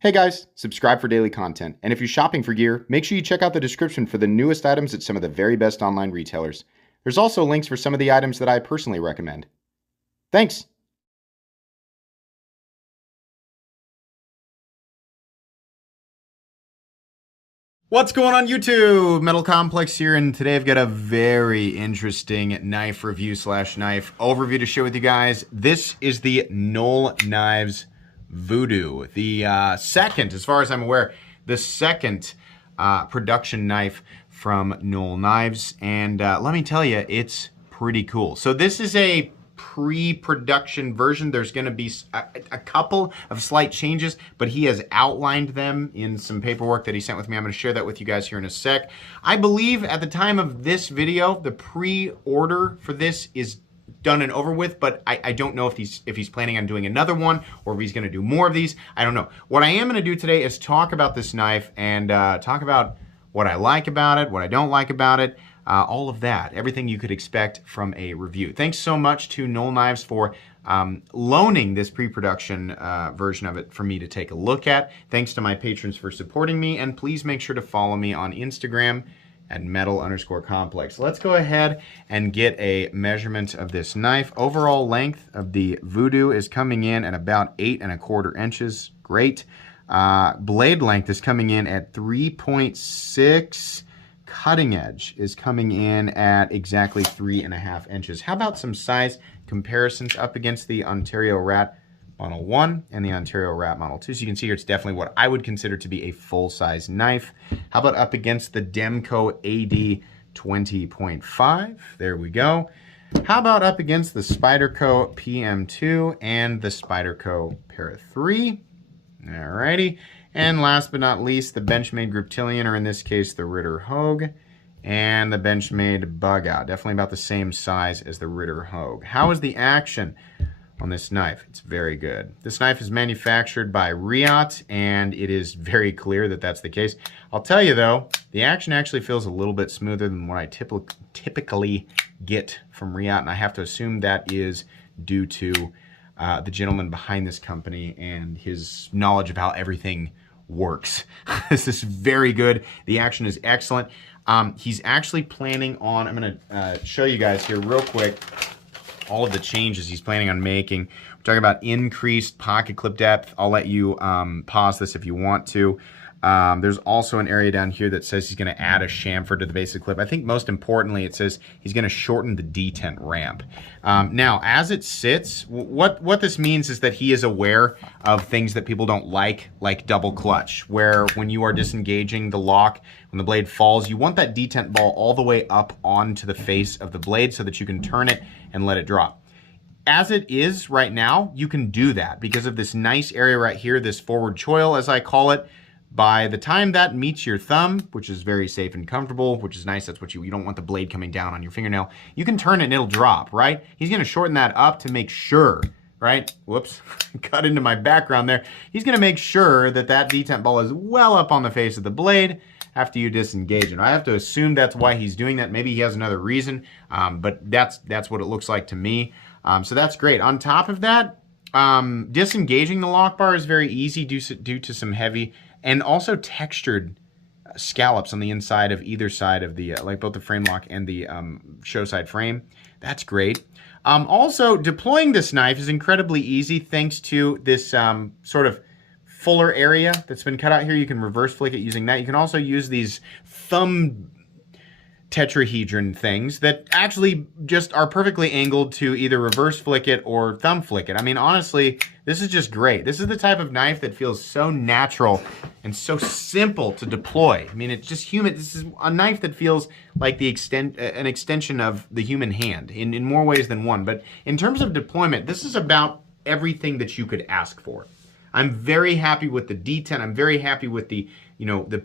Hey guys, subscribe for daily content. And if you're shopping for gear, make sure you check out the description for the newest items at some of the very best online retailers. There's also links for some of the items that I personally recommend. Thanks! What's going on YouTube? Metal Complex here, and today I've got a very interesting knife review / knife overview to share with you guys. This is the Null Knives Voodoo, the second, as far as I'm aware, the second production knife from Null Knives, and let me tell you, it's pretty cool. So this is a pre-production version. There's going to be a couple of slight changes, but he has outlined them in some paperwork that he sent with me. I'm going to share that with you guys here in a sec. I believe at the time of this video, the pre-order for this is done and over with, but I don't know if he's planning on doing another one or if he's going to do more of these. I don't know. What I am going to do today is talk about this knife and talk about what I like about it, what I don't like about it, all of that, everything you could expect from a review. Thanks so much to Null Knives for loaning this pre-production version of it for me to take a look at. Thanks to my patrons for supporting me, and please make sure to follow me on Instagram at metal_complex. Let's go ahead and get a measurement of this knife. Overall length of the Voodoo is coming in at about 8¼ inches. Great. Blade length is coming in at 3.6. Cutting edge is coming in at exactly 3½ inches. How about some size comparisons up against the Ontario Rat Model 1 and the Ontario Rat Model 2? So you can see here it's definitely what I would consider to be a full-size knife. How about up against the Demco AD 20.5? There we go. How about up against the Spyderco PM2 and the Spyderco Para 3? Alrighty. And last but not least, the Benchmade Griptilian, or in this case, the Ritter Hogue, and the Benchmade Bug Out. Definitely about the same size as the Ritter Hogue. How is the action on this knife? It's very good. This knife is manufactured by Riot, and it is very clear that that's the case. I'll tell you though, the action actually feels a little bit smoother than what I typically get from Riot, and I have to assume that is due to the gentleman behind this company and his knowledge of how everything works. This is very good. The action is excellent. He's actually planning on, I'm going to show you guys here real quick all of the changes he's planning on making. We're talking about increased pocket clip depth. I'll let you pause this if you want to. There's also an area down here that says he's going to add a chamfer to the base of the clip. I think most importantly it says he's going to shorten the detent ramp. Now, as it sits, what this means is that he is aware of things that people don't like double clutch, where when you are disengaging the lock, when the blade falls, you want that detent ball all the way up onto the face of the blade so that you can turn it and let it drop. As it is right now, you can do that because of this nice area right here, this forward choil, as I call it. By the time that meets your thumb, which is very safe and comfortable, which is nice, that's what you don't want the blade coming down on your fingernail, you can turn it and it'll drop, right? He's gonna shorten that up to make sure, right? Whoops, cut into my background there. He's gonna make sure that that detent ball is well up on the face of the blade after you disengage it. I have to assume that's why he's doing that. Maybe he has another reason, but that's what it looks like to me. So that's great. On top of that, disengaging the lock bar is very easy due to some heavy and also textured scallops on the inside of either side of the, like both the frame lock and the show side frame. That's great. Also, deploying this knife is incredibly easy thanks to this sort of fuller area that's been cut out here. You can reverse flick it using that. You can also use these thumb tetrahedron things that actually just are perfectly angled to either reverse flick it or thumb flick it. I mean, honestly, this is just great. This is the type of knife that feels so natural and so simple to deploy. I mean, it's just human. This is a knife that feels like an extension of the human hand in more ways than one. But in terms of deployment, this is about everything that you could ask for. I'm very happy with the detent. I'm very happy with the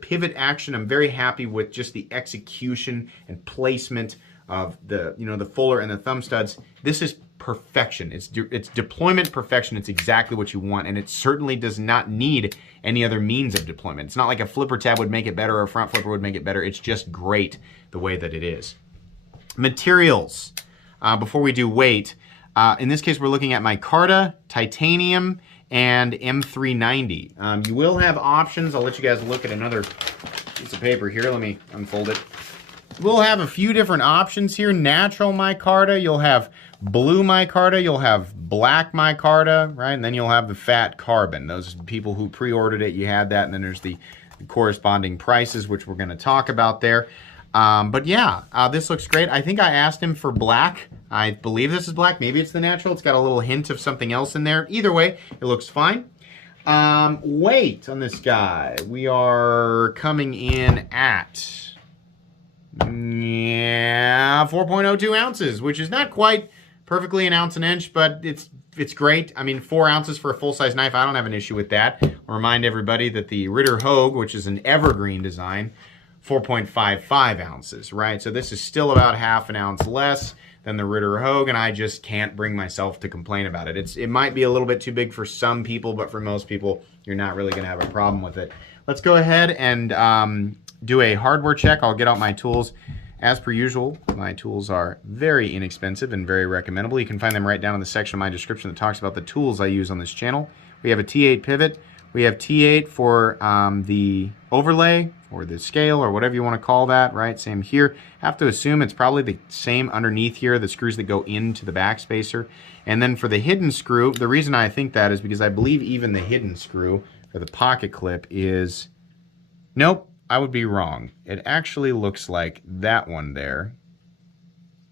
pivot action. I'm very happy with just the execution and placement of the, the fuller and the thumb studs. This is perfection. It's deployment perfection. It's exactly what you want, and it certainly does not need any other means of deployment. It's not like a flipper tab would make it better or a front flipper would make it better. It's just great the way that it is. Materials. Before we do weight, in this case we're looking at micarta, titanium, and M390. You will have options. I'll let you guys look at another piece of paper here. Let me unfold it. We'll have a few different options here. Natural micarta, you'll have blue micarta, you'll have black micarta, right? And then you'll have the fat carbon. Those people who pre-ordered it, you had that, and then there's the corresponding prices, which we're gonna talk about there. But yeah, this looks great. I think I asked him for black. I believe this is black. Maybe it's the natural. It's got a little hint of something else in there. Either way, it looks fine. Weight on this guy. We are coming in at, yeah, 4.02 ounces, which is not quite perfectly an ounce an inch, but it's great. I mean, 4 ounces for a full-size knife, I don't have an issue with that. I'll remind everybody that the Ritter Hogue, which is an evergreen design, 4.55 ounces, right? So this is still about half an ounce less than the Ritter Hogue, and I just can't bring myself to complain about it. It might be a little bit too big for some people, but for most people, you're not really gonna have a problem with it. Let's go ahead and do a hardware check. I'll get out my tools. As per usual, my tools are very inexpensive and very recommendable. You can find them right down in the section of my description that talks about the tools I use on this channel. We have a T8 pivot. We have T8 for the overlay or the scale or whatever you want to call that, right? Same here. Have to assume it's probably the same underneath here, the screws that go into the backspacer. And then for the hidden screw, the reason I think that is because I believe even the hidden screw for the pocket clip is, nope, I would be wrong. It actually looks like that one there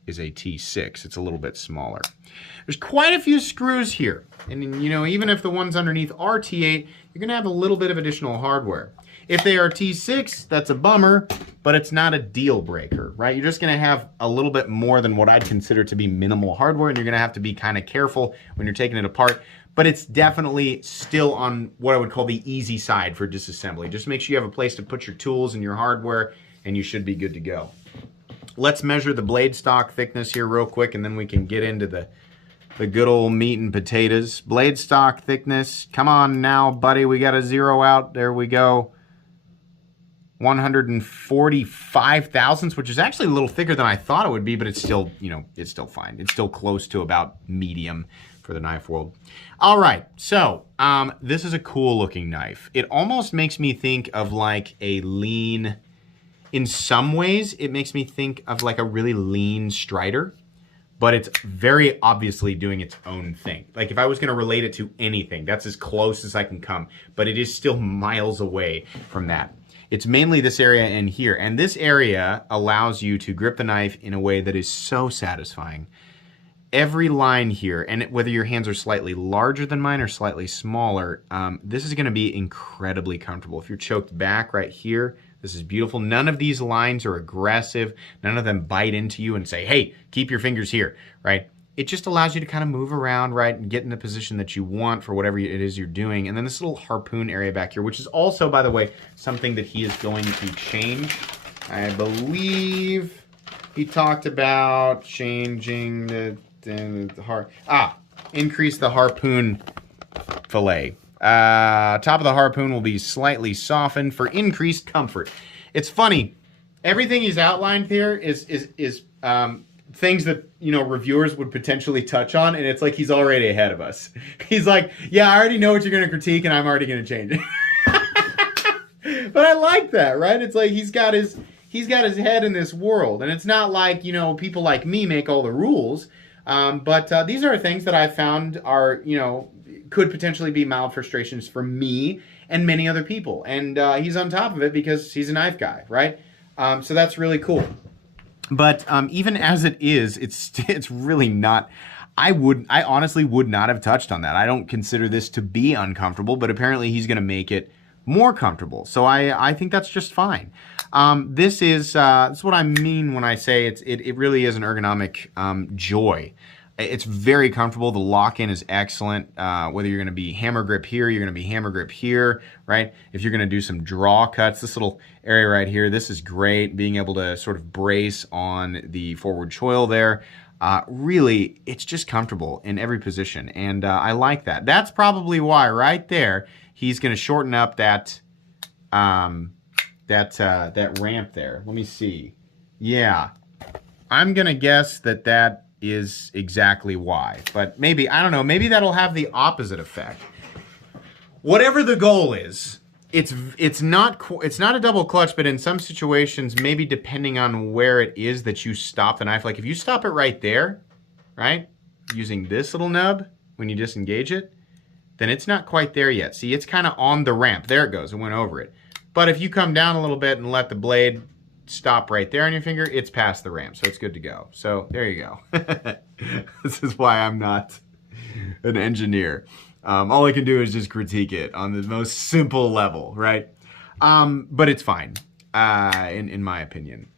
is a T6. It's a little bit smaller. There's quite a few screws here. And you know, even if the ones underneath are T8, you're gonna have a little bit of additional hardware. If they are T6, that's a bummer, but it's not a deal breaker, right? You're just gonna have a little bit more than what I'd consider to be minimal hardware, and you're gonna have to be kind of careful when you're taking it apart. But it's definitely still on what I would call the easy side for disassembly. Just make sure you have a place to put your tools and your hardware, and you should be good to go. Let's measure the blade stock thickness here real quick, and then we can get into the good old meat and potatoes. Blade stock thickness, come on now, buddy, we got a zero out, there we go. 145 thousandths, which is actually a little thicker than I thought it would be, but it's still, you know, it's still fine. It's still close to about medium for the knife world. All right, so this is a cool looking knife. It almost makes me think of like a lean, in some ways, it makes me think of like a really lean Strider, but it's very obviously doing its own thing. Like if I was gonna relate it to anything, that's as close as I can come, but it is still miles away from that. It's mainly this area in here, and this area allows you to grip the knife in a way that is so satisfying. Every line here, and whether your hands are slightly larger than mine or slightly smaller, this is gonna be incredibly comfortable. If you're choked back right here, this is beautiful. None of these lines are aggressive. None of them bite into you and say, hey, keep your fingers here, right? It just allows you to kind of move around, right, and get in the position that you want for whatever it is you're doing. And then this little harpoon area back here, which is also, by the way, something that he is going to change. I believe he talked about changing increase the harpoon fillet. Top of the harpoon will be slightly softened for increased comfort. It's funny, everything he's outlined here is things that, you know, reviewers would potentially touch on, and it's like he's already ahead of us. He's like, yeah, I already know what you're going to critique, and I'm already going to change it. But I like that, right? It's like he's got his head in this world, and it's not like, you know, people like me make all the rules. But these are things that I found are, you know, could potentially be mild frustrations for me and many other people. And he's on top of it because he's a knife guy, right? So that's really cool. But even as it is, it's really not. I honestly would not have touched on that. I don't consider this to be uncomfortable, but apparently he's going to make it more comfortable. So I think that's just fine. This is what I mean when I say it really is an ergonomic joy. It's very comfortable. The lock-in is excellent. Whether you're going to be hammer grip here, you're going to be hammer grip here, right? If you're going to do some draw cuts, this little area right here, this is great. Being able to sort of brace on the forward choil there. Really, it's just comfortable in every position, and I like that. That's probably why right there he's going to shorten up that that ramp there. Let me see. Yeah, I'm going to guess that is exactly why. But maybe, I don't know, maybe that'll have the opposite effect. whatever the goal is, it's not a double clutch, but in some situations, maybe depending on where it is that you stop the knife, like if you stop it right there, right, using this little nub when you disengage it, then it's not quite there yet. See, it's kind of on the ramp. There it goes. It went over it. But if you come down a little bit and let the blade stop right there on your finger, it's past the ramp, so it's good to go. So there you go. This is why I'm not an engineer. All I can do is just critique it on the most simple level, right? But it's fine, in my opinion.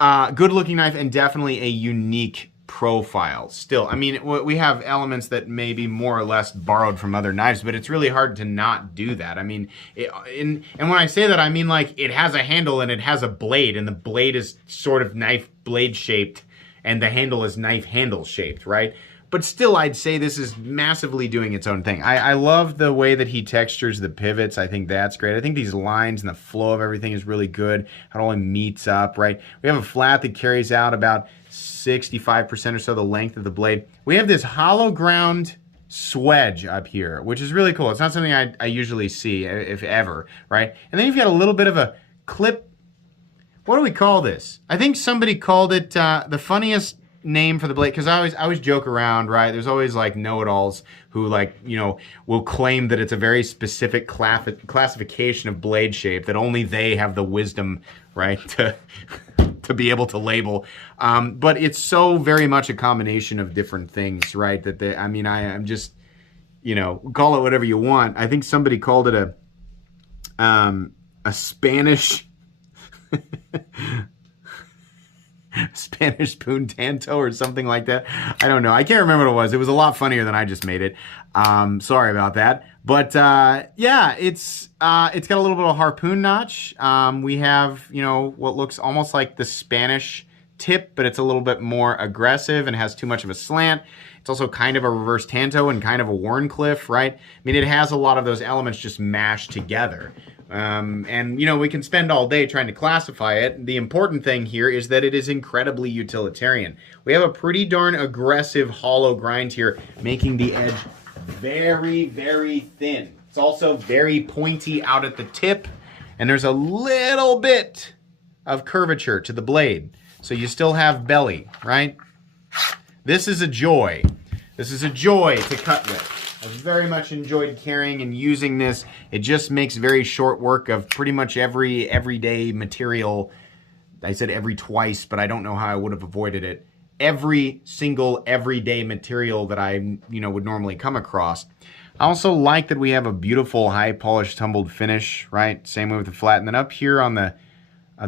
Good looking knife and definitely a unique profile. Still, I mean, we have elements that may be more or less borrowed from other knives, but it's really hard to not do that. I mean, and when I say that, I mean like it has a handle and it has a blade, and the blade is sort of knife blade shaped, and the handle is knife handle shaped, right? But still, I'd say this is massively doing its own thing. I love the way that he textures the pivots. I think that's great. I think these lines and the flow of everything is really good. How it all meets up, right? We have a flat that carries out about 65% or so the length of the blade. We have this hollow ground swedge up here, which is really cool. It's not something I usually see, if ever, right? And then you've got a little bit of a clip. What do we call this? I think somebody called it the funniest name for the blade, because I always joke around, right? There's always like know-it-alls who, like, you know, will claim that it's a very specific classification of blade shape that only they have the wisdom, right, to be able to label. But it's so very much a combination of different things, right? That I'm just, you know, call it whatever you want. I think somebody called it a Spanish Spanish puntanto or something like that. I don't know. I can't remember what it was. It was a lot funnier than I just made it. Sorry about that. But yeah, it's got a little bit of a harpoon notch. We have, you know, what looks almost like the Spanish tip, but it's a little bit more aggressive and has too much of a slant. It's also kind of a reverse tanto and kind of a Warncliffe, right? I mean, it has a lot of those elements just mashed together. And, you know, we can spend all day trying to classify it. The important thing here is that it is incredibly utilitarian. We have a pretty darn aggressive hollow grind here, making the edge very, very thin. It's also very pointy out at the tip, and there's a little bit of curvature to the blade. So you still have belly, right? This is a joy. This is a joy to cut with. I've very much enjoyed carrying and using this. It just makes very short work of pretty much every everyday material. I said every twice, but I don't know how I would have avoided it. Every single everyday material that I, you know, would normally come across. I also like that we have a beautiful high polished tumbled finish, right? Same way with the flat. And then up here on the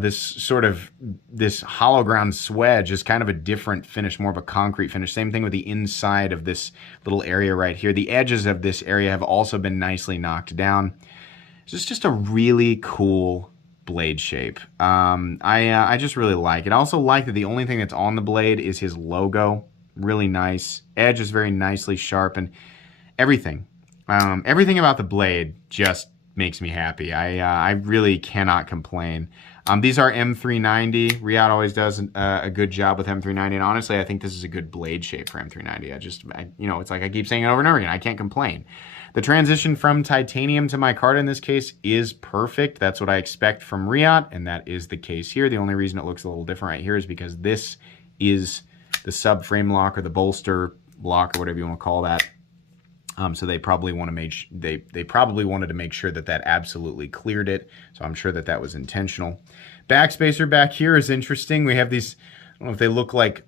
this hollow ground swedge is kind of a different finish, more of a concrete finish. Same thing with the inside of this little area right here. The edges of this area have also been nicely knocked down. It's just a really cool blade shape. I just really like it. I also like that the only thing that's on the blade is his logo. Really nice. Edge is very nicely sharp, and everything. Everything about the blade just makes me happy. I really cannot complain. These are M390. Riyadh always does a good job with M390, and honestly, I think this is a good blade shape for M390. You know, it's like I keep saying it over and over again. I can't complain. The transition from titanium to micarta in this case is perfect. That's what I expect from Riyadh, and that is the case here. The only reason it looks a little different right here is because this is the subframe lock or the bolster lock or whatever you want to call that. So they probably want to make they probably wanted to make sure that that absolutely cleared it. So I'm sure that that was intentional. Backspacer back here is interesting. We have these, I don't know if they look like,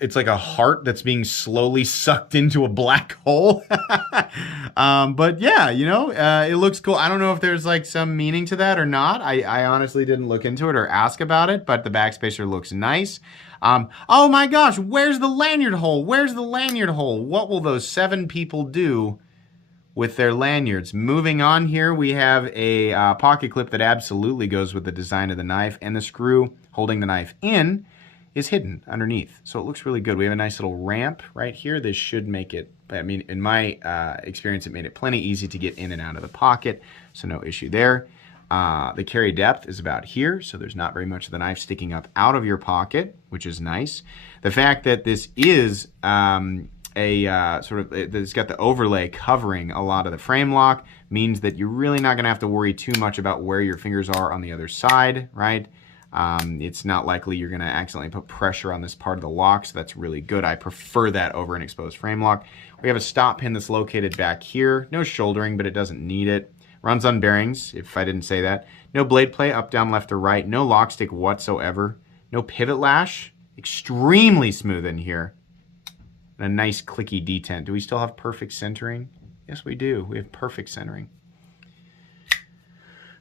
it's like a heart that's being slowly sucked into a black hole. But yeah, you know, it looks cool. I don't know if there's like some meaning to that or not. I honestly didn't look into it or ask about it, but the backspacer looks nice. Oh my gosh, where's the lanyard hole? Where's the lanyard hole? What will those 7 people do with their lanyards? Moving on here, we have a pocket clip that absolutely goes with the design of the knife, and the screw holding the knife in is hidden underneath. So it looks really good. We have a nice little ramp right here. This should make it, I mean, in my experience, it made it plenty easy to get in and out of the pocket, so no issue there. The carry depth is about here, so there's not very much of the knife sticking up out of your pocket, which is nice. The fact that this is it's got the overlay covering a lot of the frame lock, means that you're really not going to have to worry too much about where your fingers are on the other side, right? It's not likely you're going to accidentally put pressure on this part of the lock, so that's really good. I prefer that over an exposed frame lock. We have a stop pin that's located back here. No shouldering, but it doesn't need it. Runs on bearings, if I didn't say that. No blade play, up, down, left, or right. No lock stick whatsoever. No pivot lash. Extremely smooth in here. And a nice clicky detent. Do we still have perfect centering? Yes, we do. We have perfect centering.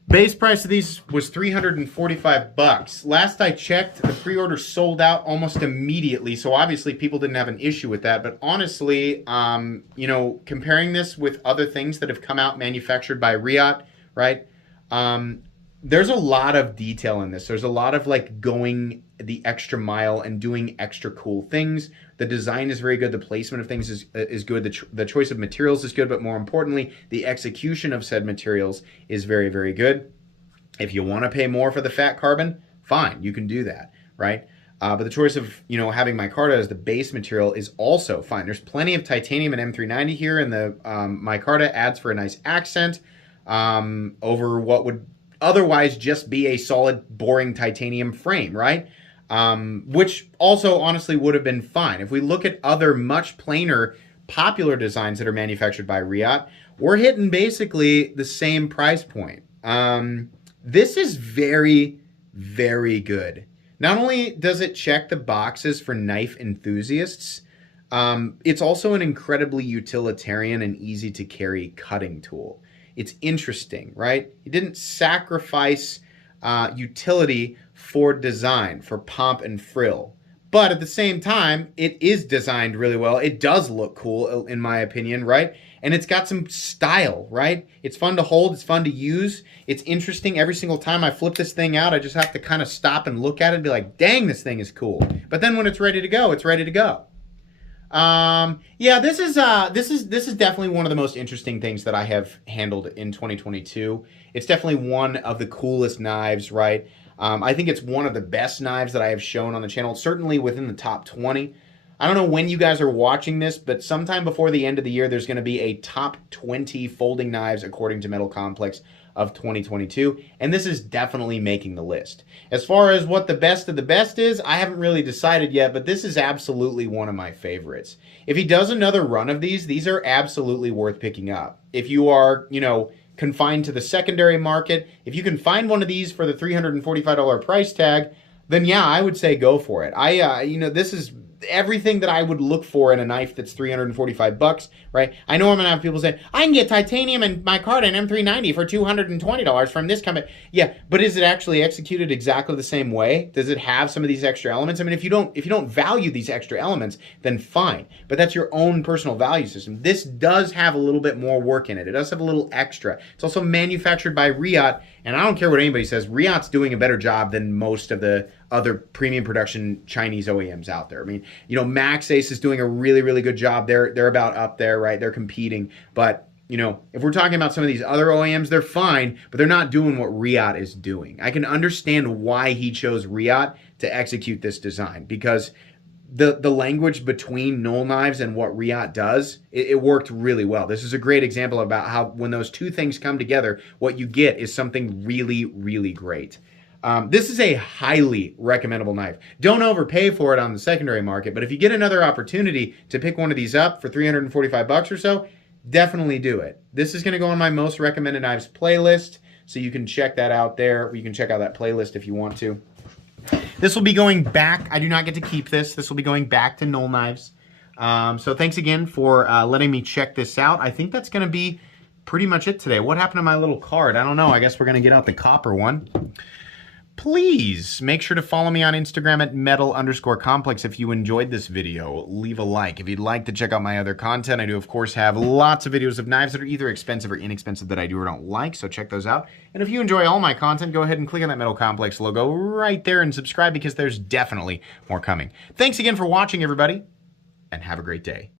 Base price of these was $345. Last I checked, the pre-order sold out almost immediately, so obviously people didn't have an issue with that. But honestly, you know, comparing this with other things that have come out manufactured by Riot, right? There's a lot of detail in this. There's a lot of like going the extra mile and doing extra cool things. The design is very good. The placement of things is good. The choice of materials is good, but more importantly, the execution of said materials is very, very good. If you want to pay more for the fat carbon, fine, you can do that, right? But the choice of, you know, having micarta as the base material is also fine. There's plenty of titanium and M390 here, and the micarta adds for a nice accent over what would otherwise just be a solid, boring titanium frame, right? Which also honestly would have been fine. If we look at other much plainer popular designs that are manufactured by Riot, we're hitting basically the same price point. This is very, very good. Not only does it check the boxes for knife enthusiasts, it's also an incredibly utilitarian and easy to carry cutting tool. It's interesting, right? It didn't sacrifice utility for design, for pomp and frill. But at the same time, it is designed really well. It does look cool, in my opinion, right? And it's got some style, right? It's fun to hold. It's fun to use. It's interesting. Every single time I flip this thing out, I just have to kind of stop and look at it and be like, dang, this thing is cool. But then when it's ready to go, it's ready to go. Yeah, this is definitely one of the most interesting things that I have handled in 2022. It's definitely one of the coolest knives, right? I think it's one of the best knives that I have shown on the channel, certainly within the top 20. I don't know when you guys are watching this, but sometime before the end of the year, there's going to be a top 20 folding knives according to Metal Complex of 2022, and this is definitely making the list. As far as what the best of the best is, I haven't really decided yet, but this is absolutely one of my favorites. If he does another run of these are absolutely worth picking up. If you are, you know, confined to the secondary market, if you can find one of these for the $345 price tag, then yeah, I would say go for it. You know, this is everything that I would look for in a knife that's $345, right? I know I'm gonna have people say, I can get titanium and micarta and M390 for $220 from this company. Yeah, but is it actually executed exactly the same way? Does it have some of these extra elements? I mean, if you don't value these extra elements, then fine. But that's your own personal value system. This does have a little bit more work in it. It does have a little extra. It's also manufactured by Riot, and I don't care what anybody says, Riot's doing a better job than most of the other premium production Chinese OEMs out there. I mean, you know, Max Ace is doing a really, really good job. They're about up there, right? They're competing. But, you know, if we're talking about some of these other OEMs, they're fine, but they're not doing what Riot is doing. I can understand why he chose Riot to execute this design, because the language between Null knives and what Riot does, it worked really well. This is a great example about how when those two things come together, what you get is something really, really great. This is a highly recommendable knife. Don't overpay for it on the secondary market, but if you get another opportunity to pick one of these up for $345 or so, definitely do it. This is going to go on my most recommended knives playlist, so you can check that out there. You can check out that playlist if you want to. This will be going back. I do not get to keep this. This will be going back to Null Knives. So thanks again for letting me check this out. I think that's going to be pretty much it today. What happened to my little card? I don't know. I guess we're going to get out the copper one. Please make sure to follow me on Instagram at metal_complex if you enjoyed this video. Leave a like. If you'd like to check out my other content, I do, of course, have lots of videos of knives that are either expensive or inexpensive that I do or don't like, so check those out. And if you enjoy all my content, go ahead and click on that Metal Complex logo right there and subscribe, because there's definitely more coming. Thanks again for watching, everybody, and have a great day.